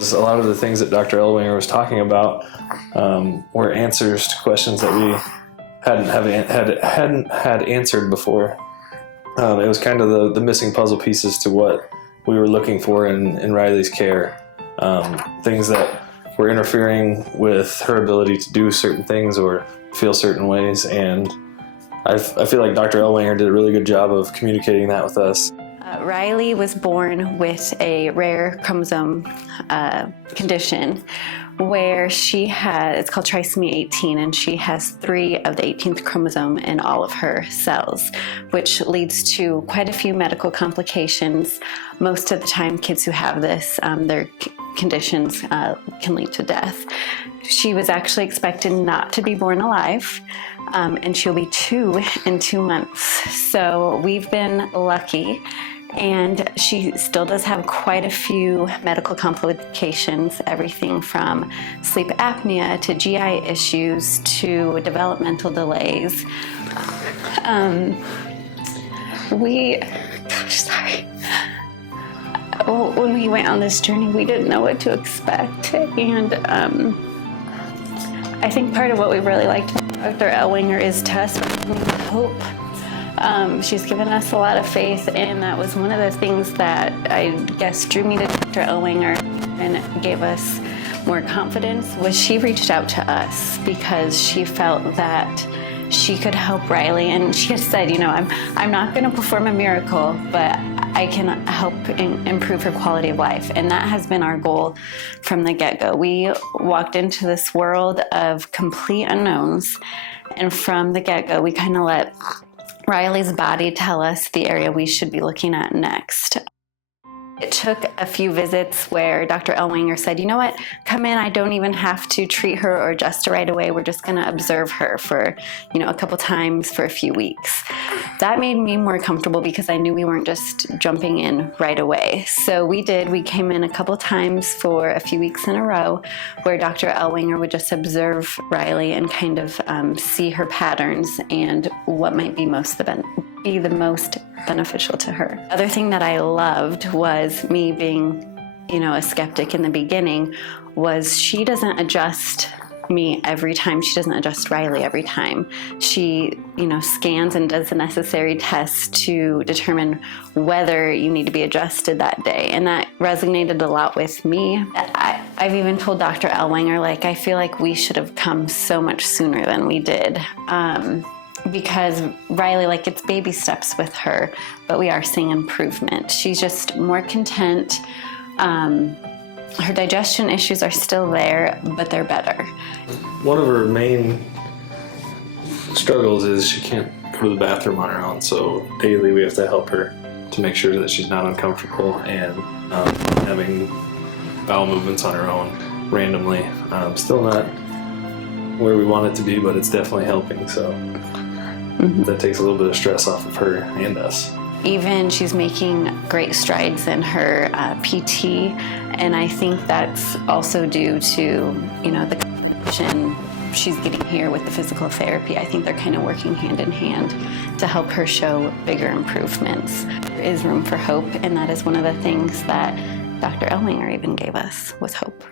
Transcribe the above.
A lot of the things that Dr. Ellwanger was talking about were answers to questions that we hadn't had answered before. It was kind of the missing puzzle pieces to what we were looking for in Rylee's care. Things that were interfering with her ability to do certain things or feel certain ways, and I feel like Dr. Ellwanger did a really good job of communicating that with us. Rylee was born with a rare chromosome condition where she has, it's called Trisomy 18, and she has 3 of the 18th chromosome in all of her cells, which leads to quite a few medical complications. Most of the time, kids who have this, their conditions can lead to death. She was actually expected not to be born alive, and she'll be 2 in 2 months. So we've been lucky. And she still does have quite a few medical complications, everything from sleep apnea to GI issues to developmental delays. When we went on this journey, we didn't know what to expect. And I think part of what we really liked about Dr. Ellwanger is to us hope. She's given us a lot of faith, and that was one of the things that I guess drew me to Dr. Ellwanger and gave us more confidence, was she reached out to us because she felt that she could help Rylee, and she has said, you know, I'm not going to perform a miracle, but I can help improve her quality of life, and that has been our goal from the get-go. We walked into this world of complete unknowns, and from the get-go, we kind of let Rylee's body tell us the area we should be looking at next. It took a few visits where Dr. Ellwanger said, you know what, come in, I don't even have to treat her or adjust her right away. We're just gonna observe her for, you know, a couple times for a few weeks. That made me more comfortable because I knew we weren't just jumping in right away. So we came in a couple times for a few weeks in a row where Dr. Ellwanger would just observe Rylee and kind of see her patterns and what might be the most beneficial to her. Other thing that I loved was me being, you know, a skeptic in the beginning, was she doesn't adjust me every time. She doesn't adjust Rylee every time. She, you know, scans and does the necessary tests to determine whether you need to be adjusted that day. And that resonated a lot with me. I've even told Dr. Ellwanger, like, I feel like we should have come so much sooner than we did. Because Rylee, like, it's baby steps with her, but we are seeing improvement. She's just more content. Her digestion issues are still there, but they're better. One of her main struggles is she can't go to the bathroom on her own, so daily we have to help her to make sure that she's not uncomfortable and having bowel movements on her own randomly. Still not where we want it to be, but it's definitely helping, so that takes a little bit of stress off of her and us. Even she's making great strides in her PT, and I think that's also due to, you know, the connection she's getting here with the physical therapy. I think they're kind of working hand in hand to help her show bigger improvements. There is room for hope, and that is one of the things that Dr. Ellwanger even gave us, was hope.